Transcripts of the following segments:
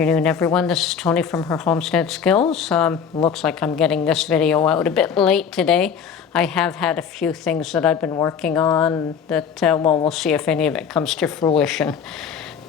afternoon, everyone. This is Tony from her Homestead Skills. Looks like I'm getting this video out a bit late today. I have had a few things that I've been working on that, well, we'll see if any of it comes to fruition.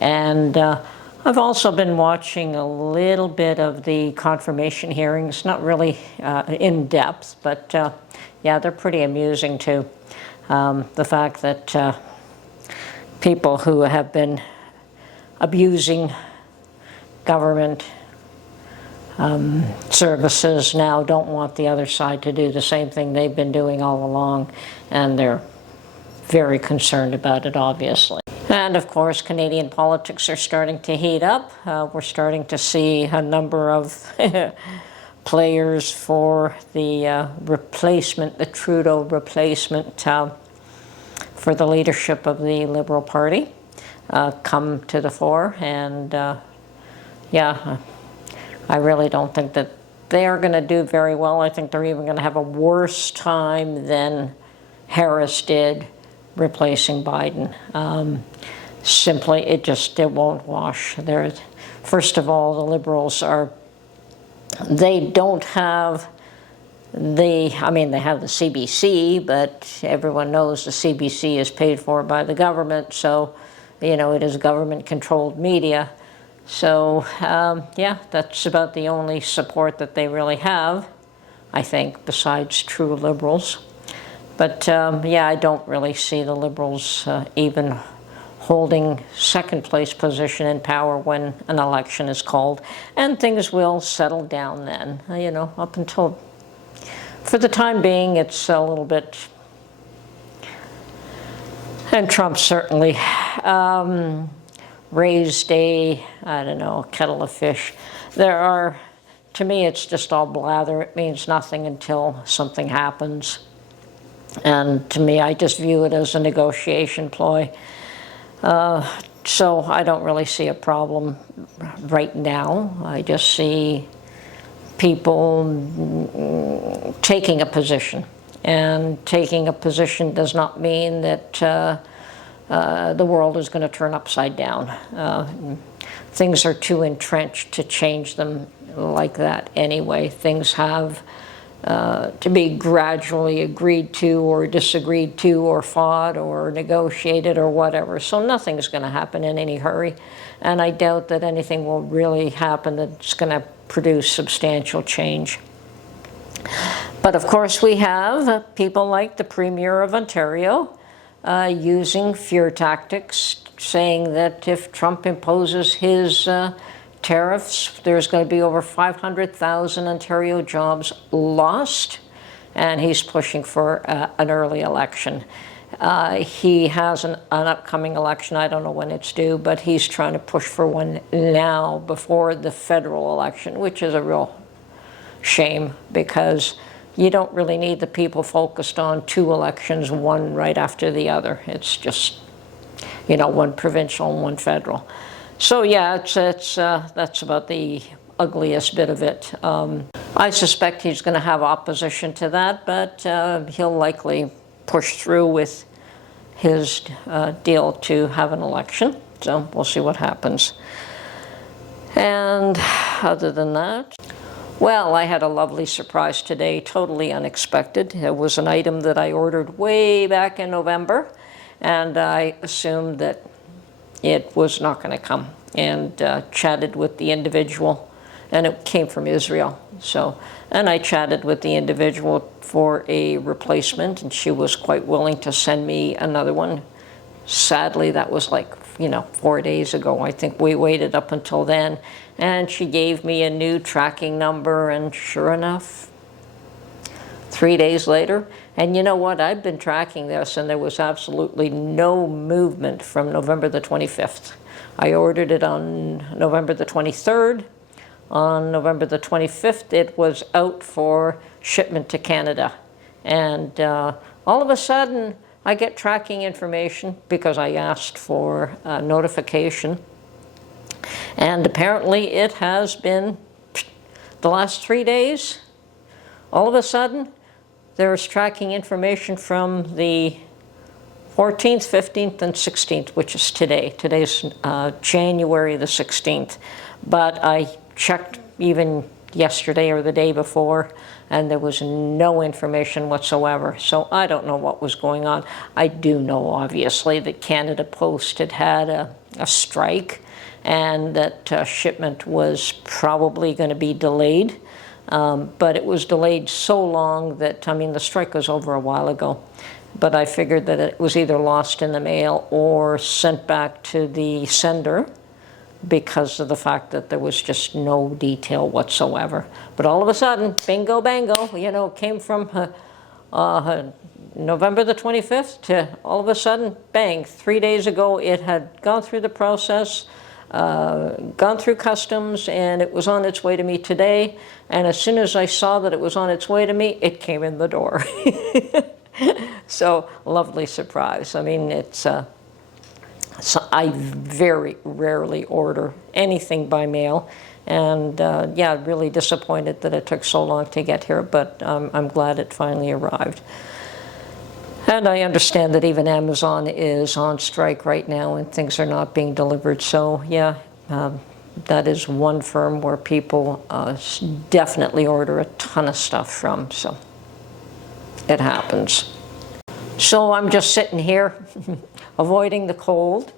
And I've also been watching a little bit of the confirmation hearings, not really in depth, but yeah, they're pretty amusing too. The fact that people who have been abusing government services now don't want the other side to do the same thing they've been doing all along, and they're very concerned about it, obviously. And of course, Canadian politics are starting to heat up. We're starting to see a number of players for the replacement, the Trudeau replacement for the leadership of the Liberal Party come to the fore, and yeah, I really don't think that they're going to do very well. I think they're even going to have a worse time than Harris did replacing Biden. Simply, it won't wash. First of all, the Liberals they don't have they have the CBC, but everyone knows the CBC is paid for by the government, so it is government-controlled media. So, yeah, that's about the only support that they really have, I think, besides true Liberals. But, yeah, I don't really see the Liberals even holding second-place position in power when an election is called. And things will settle down then, up until, for the time being, it's a little bit. And Trump certainly raised a kettle of fish. To me, it's just all blather. It means nothing until something happens. And to me, I just view it as a negotiation ploy. So I don't really see a problem right now. I just see people taking a position. And taking a position does not mean that the world is going to turn upside down. Things are too entrenched to change them like that anyway. Things have to be gradually agreed to or disagreed to or fought or negotiated or whatever. So nothing's going to happen in any hurry. And I doubt that anything will really happen that's going to produce substantial change. But of course we have people like the Premier of Ontario using fear tactics, saying that if Trump imposes his tariffs, there's going to be over 500,000 Ontario jobs lost, and he's pushing for an early election. He has an upcoming election. I don't know when it's due, but he's trying to push for one now before the federal election, which is a real shame, because you don't really need the people focused on two elections, one right after the other. It's just, one provincial and one federal. So yeah, that's about the ugliest bit of it. I suspect he's going to have opposition to that, but he'll likely push through with his deal to have an election. So we'll see what happens. And other than that, well, I had a lovely surprise today, totally unexpected. It was an item that I ordered way back in November, and I assumed that it was not going to come, and chatted with the individual, and it came from Israel. And I chatted with the individual for a replacement, and she was quite willing to send me another one. Sadly, that was 4 days ago. I think we waited up until then. And she gave me a new tracking number, and sure enough, 3 days later, and you know what? I've been tracking this, and there was absolutely no movement from November the 25th. I ordered it on November the 23rd. On November the 25th, it was out for shipment to Canada. And all of a sudden, I get tracking information because I asked for a notification. And apparently it has been the last 3 days. All of a sudden, there's tracking information from the 14th, 15th, and 16th, which is today. Today's January the 16th. But I checked even yesterday or the day before, and there was no information whatsoever. So I don't know what was going on. I do know, obviously, that Canada Post had had a strike, and that shipment was probably going to be delayed. But it was delayed so long that, I mean, the strike was over a while ago. But I figured that it was either lost in the mail or sent back to the sender because of the fact that there was just no detail whatsoever. But all of a sudden, bingo, bango, you know, it came from November the 25th to all of a sudden, bang, 3 days ago it had gone through the process, gone through customs, and it was on its way to me today. And as soon as I saw that it was on its way to me, it came in the door. So, lovely surprise. I mean, it's, so I very rarely order anything by mail. And yeah, really disappointed that it took so long to get here, but I'm glad it finally arrived. And I understand that even Amazon is on strike right now and things are not being delivered. So yeah, that is one firm where people definitely order a ton of stuff from. So it happens. So I'm just sitting here avoiding the cold.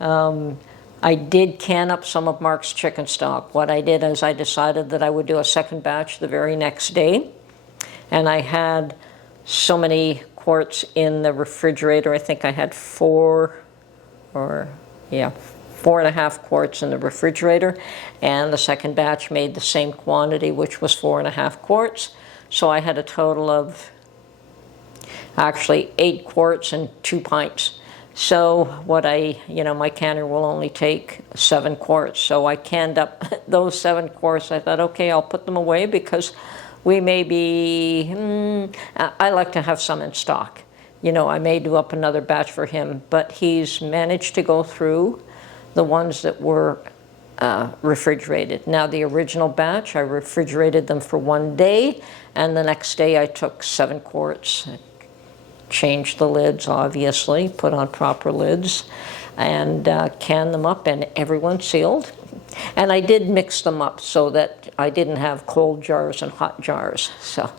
I did can up some of Mark's chicken stock. What I did is I decided that I would do a second batch the very next day. And I had so many quarts in the refrigerator. I think I had 4.5 quarts in the refrigerator. And the second batch made the same quantity, which was 4.5 quarts. So I had a total of actually 8 quarts and 2 pints. So what my canner will only take 7 quarts. So I canned up those 7 quarts. I thought, okay, I'll put them away because we may be, I like to have some in stock. You know, I may do up another batch for him, but he's managed to go through the ones that were refrigerated. Now the original batch, I refrigerated them for 1 day, and the next day I took 7 quarts. Changed the lids, obviously, put on proper lids, and canned them up, and everyone's sealed. And I did mix them up so that I didn't have cold jars and hot jars. So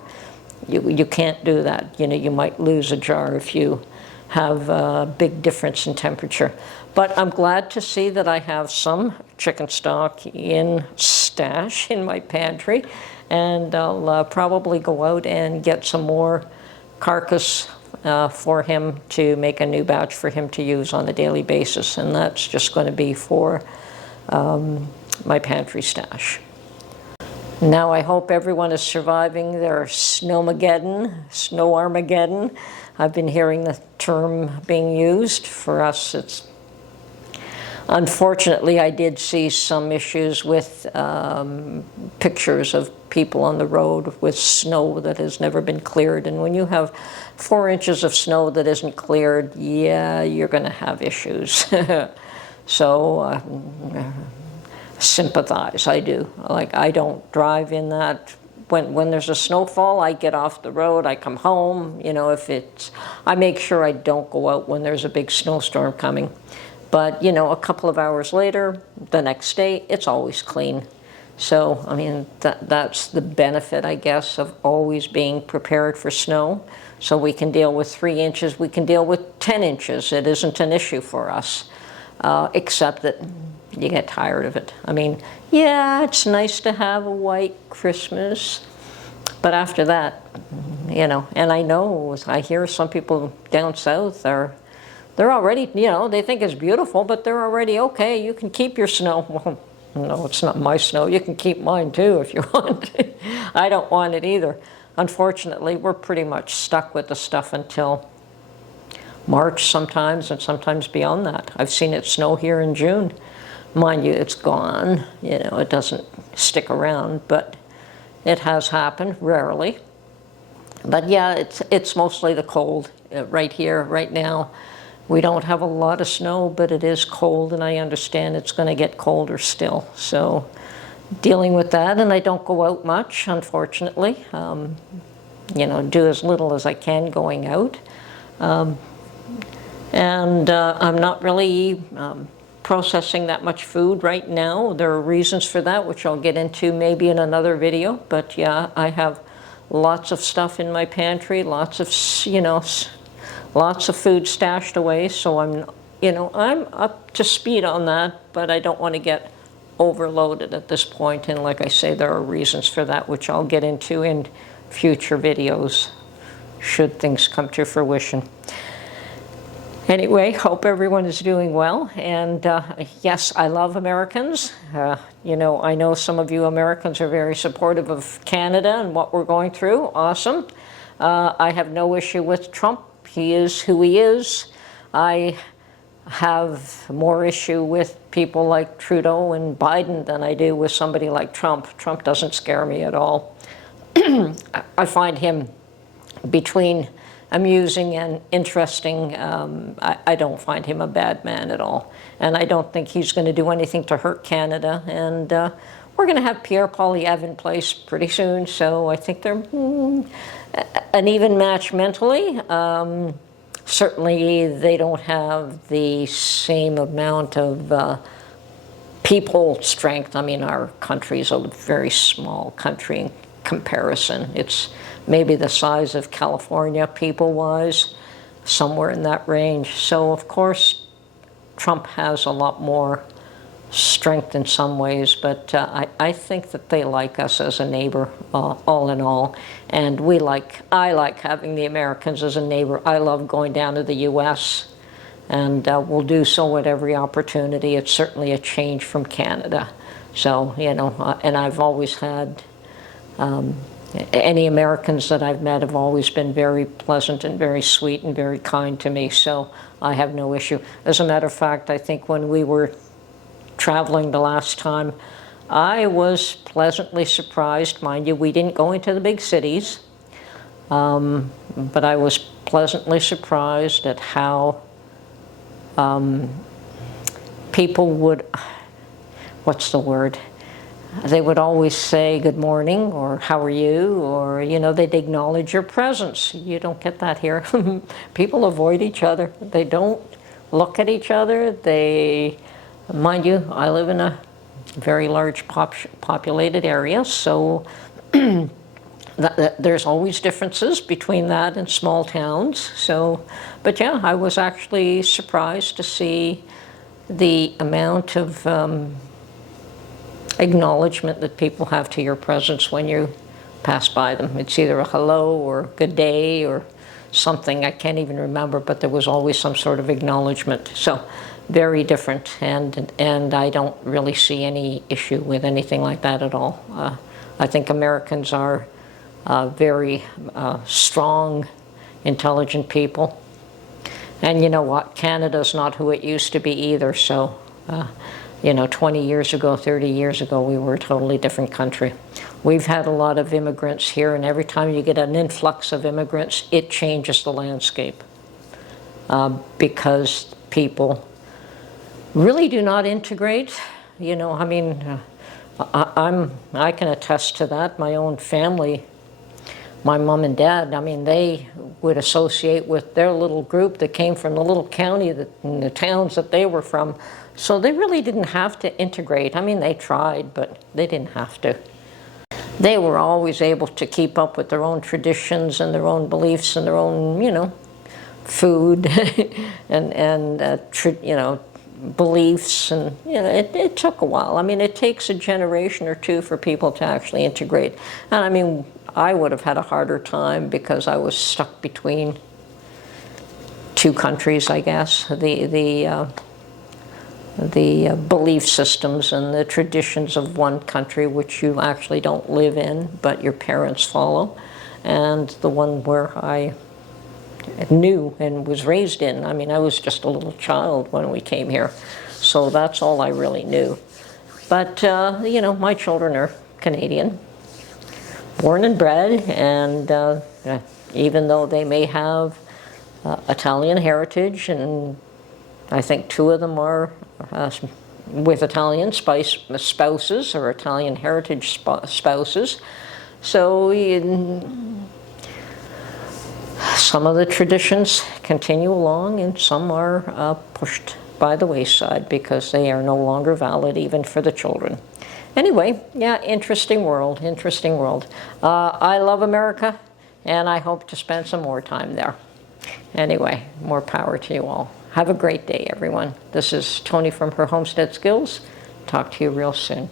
you can't do that. You know, you might lose a jar if you have a big difference in temperature. But I'm glad to see that I have some chicken stock in stash in my pantry, and I'll probably go out and get some more carcass for him to make a new batch for him to use on a daily basis, and that's just going to be for my pantry stash. Now I hope everyone is surviving their snowmageddon, snow Armageddon. I've been hearing the term being used. For us, it's unfortunately, I did see some issues with pictures of people on the road with snow that has never been cleared. And when you have 4 inches of snow that isn't cleared, yeah, you're going to have issues. So sympathize, I do. Like, I don't drive in that. When there's a snowfall, I get off the road, I come home. You know, I make sure I don't go out when there's a big snowstorm coming. But, you know, a couple of hours later, the next day, it's always clean. So, I mean, that's the benefit, I guess, of always being prepared for snow. So we can deal with 3 inches, we can deal with 10 inches. It isn't an issue for us, except that you get tired of it. I mean, yeah, it's nice to have a white Christmas, but after that, you know, and I hear some people down south they're already, you know, they think it's beautiful, but they're already, okay, you can keep your snow. Well, no, it's not my snow. You can keep mine too if you want. I don't want it either. Unfortunately, we're pretty much stuck with the stuff until March sometimes, and sometimes beyond that. I've seen it snow here in June. Mind you, it's gone. You know, it doesn't stick around, but it has happened, rarely. But yeah, it's mostly the cold right here, right now. We don't have a lot of snow, but it is cold, and I understand it's going to get colder still. So dealing with that, and I don't go out much, unfortunately. You know, do as little as I can going out. And I'm not really processing that much food right now. There are reasons for that, which I'll get into maybe in another video. But yeah, I have lots of stuff in my pantry, lots of, lots of food stashed away. So I'm up to speed on that, but I don't want to get overloaded at this point. And like I say, there are reasons for that, which I'll get into in future videos, should things come to fruition. Anyway, hope everyone is doing well. And yes, I love Americans. I know some of you Americans are very supportive of Canada and what we're going through. Awesome. I have no issue with Trump. He is who he is. I have more issue with people like Trudeau and Biden than I do with somebody like Trump. Trump doesn't scare me at all. I find him between amusing and interesting. I don't find him a bad man at all. And I don't think he's going to do anything to hurt Canada. And we're going to have Pierre Poilievre in place pretty soon. So I think they're an even match mentally. Certainly they don't have the same amount of people strength. I mean, our country is a very small country in comparison. It's maybe the size of California people-wise, somewhere in that range. So, of course, Trump has a lot more strength in some ways, but I think that they like us as a neighbor, all in all. And I like having the Americans as a neighbor. I love going down to the U.S., and we'll do so at every opportunity. It's certainly a change from Canada. So, and I've always had... any Americans that I've met have always been very pleasant and very sweet and very kind to me, so I have no issue. As a matter of fact, I think when we were traveling the last time, I was pleasantly surprised. Mind you, we didn't go into the big cities, but I was pleasantly surprised at how people would, what's the word? They would always say good morning or how are you, or they'd acknowledge your presence. You don't get that here. People avoid each other. They don't look at each other. Mind you, I live in a very large populated area, so there's always differences between that and small towns. So, but yeah, I was actually surprised to see the amount of acknowledgement that people have to your presence when you pass by them. It's either a hello or good day or something. I can't even remember, but there was always some sort of acknowledgement. So very different, and I don't really see any issue with anything like that at all. I think Americans are very strong, intelligent people. And you know what? Canada's not who it used to be either, so 20 years ago, 30 years ago, we were a totally different country. We've had a lot of immigrants here, and every time you get an influx of immigrants, it changes the landscape because people really do not integrate. I can attest to that. My own family, my mom and dad, they would associate with their little group that came from the little county, in the towns that they were from. So they really didn't have to integrate. They tried, but they didn't have to. They were always able to keep up with their own traditions and their own beliefs and their own, food and beliefs. And, it took a while. It takes a generation or two for people to actually integrate. And I would have had a harder time because I was stuck between two countries, I guess. The belief systems and the traditions of one country, which you actually don't live in, but your parents follow, and the one where I knew and was raised in. I was just a little child when we came here, so that's all I really knew. But, my children are Canadian, born and bred, and even though they may have Italian heritage, and I think two of them are with Italian spouses or Italian heritage spouses. So Some of the traditions continue along, and some are pushed by the wayside because they are no longer valid even for the children. Anyway, yeah, interesting world, interesting world. I love America, and I hope to spend some more time there. Anyway, more power to you all. Have a great day, everyone. This is Tony from Her Homestead Skills. Talk to you real soon.